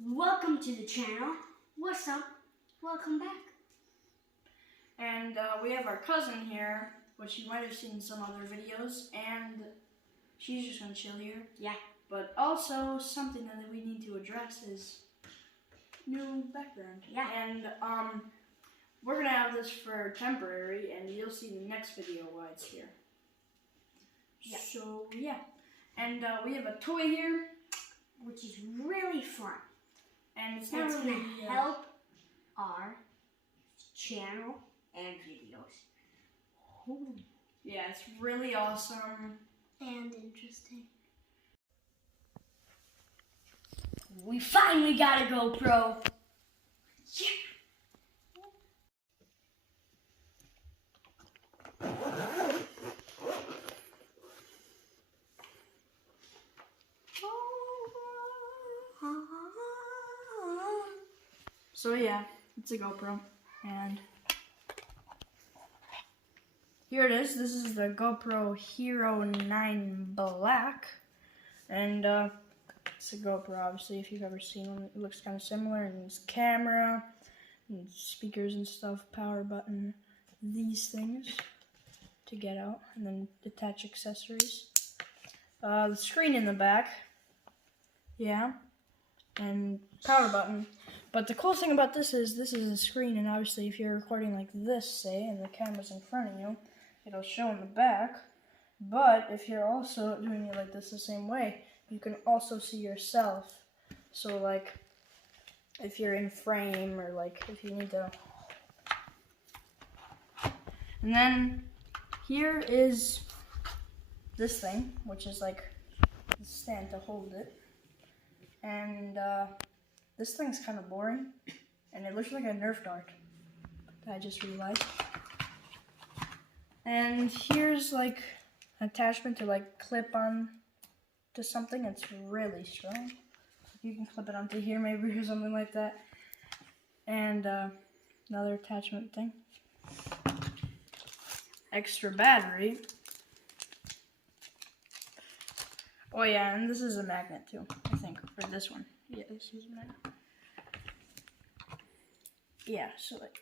Welcome to the channel. What's up? Welcome back. And we have our cousin here, which you might have seen in some other videos, and she's just gonna chill here. Yeah. But also something that we need to address is new background. Yeah. And we're gonna have this for temporary, and you'll see the next video why it's here. Yeah. So yeah, and we have a toy here, Which is really fun. and it's That's not going really to help our channel and videos. Ooh. Yeah, it's really awesome And interesting. We finally got a GoPro. Yeah. So yeah, it's a GoPro, and here it is. This is the GoPro HERO9 Black, and it's a GoPro. Obviously, if you've ever seen one, it looks kind of similar. And it's camera, and speakers and stuff, power button, these things to get out, and then detach accessories. The screen in the back, yeah, and power button. But the cool thing about this is a screen, and obviously if you're recording like this, say, and the camera's in front of you, it'll show in the back. But if you're also doing it like this the same way, you can also see yourself. So like, if you're in frame, or like if you need to. And then here is this thing, which is like the stand to hold it. And this thing's kind of boring, and it looks like a Nerf dart. I just realized. And here's like an attachment to like clip on to something. It's really strong. You can clip it onto here maybe, or something like that. And another attachment thing. Extra battery. Oh yeah, and this is a magnet too, I think, for this one. Yeah, this is a magnet. Yeah, so like,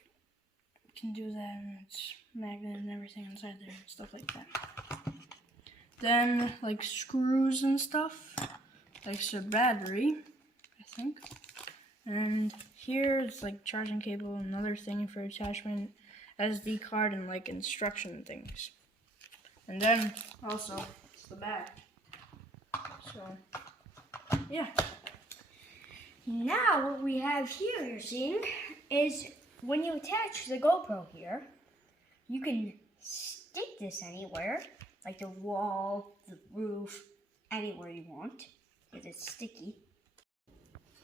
you can do that, and it's magnet and everything inside there, and stuff like that. Then, like, screws and stuff. Extra battery, I think. And here it's like charging cable, another thing for attachment, SD card, and like instruction things. And then, also, it's the back. So, yeah. Now what we have here, you're seeing, is when you attach the GoPro here, you can stick this anywhere, like the wall, the roof, anywhere you want, because it's sticky.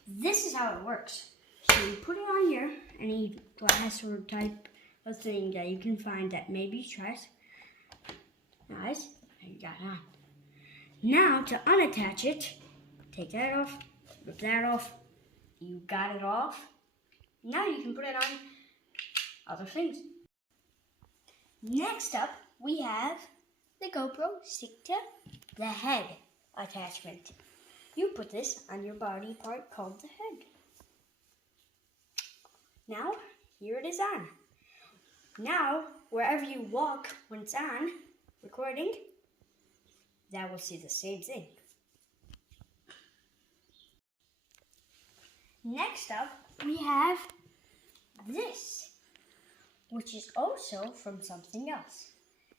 This is how it works. So you put it on here, any glass or type of thing that you can find that maybe tries. Nice, and you got it on. Now to unattach it, take that off, rip that off. You got it off. Now you can put it on other things. Next up, we have the GoPro stick to the head attachment. You put this on your body part called the head. Now, here it is on. Now, wherever you walk when it's on, recording, that will see the same thing. Next up, we have this, which is also from something else.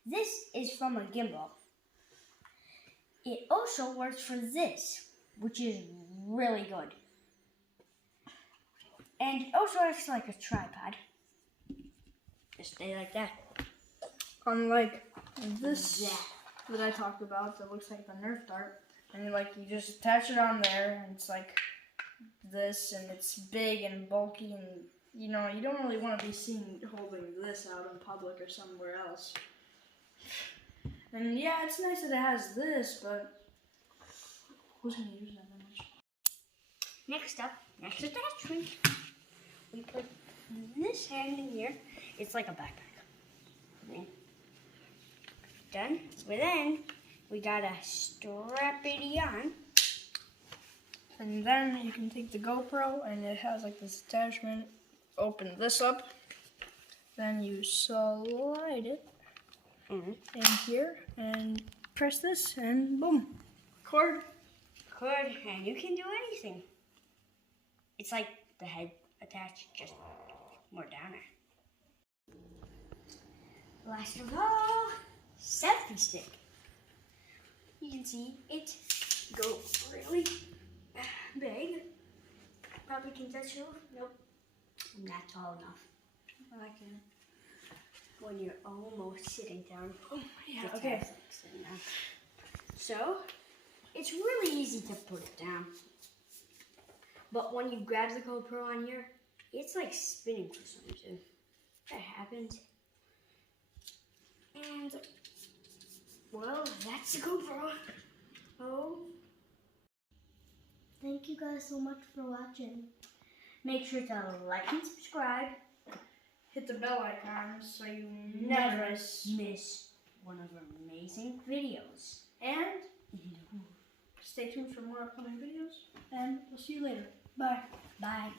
This is from a gimbal. It also works for this, which is really good. And it also acts like a tripod. Just stay like that. Unlike this that I talked about, that looks like the Nerf dart, and like you just attach it on there, and it's like this, and it's big and bulky, and you know, you don't really want to be seen holding this out in public or somewhere else. And yeah, it's nice that it has this, but who's gonna use that much? Next up, next attachment, we put this hand in here. It's like a backpack. Okay. Done. So then we gotta strap it on. And then you can take the GoPro, and it has like this attachment. Open this up. Then you slide it in here and press this, and boom, cord. And you can do anything. It's like the head attached, just more downer. Last of all, selfie stick. You can see it go really big. Probably can touch it. Nope, not tall enough. I can. When you're almost sitting down. Oh, yeah, the okay. tab's like sitting down. So, it's really easy to put it down. But when you grab the GoPro on here, it's like spinning for some reason. That happens. And, well, that's the GoPro. Oh. Thank you guys so much for watching. Make sure to like and subscribe. Hit the bell icon so you Never miss one of our amazing videos. And stay tuned for more upcoming videos. And we'll see you later. Bye. Bye.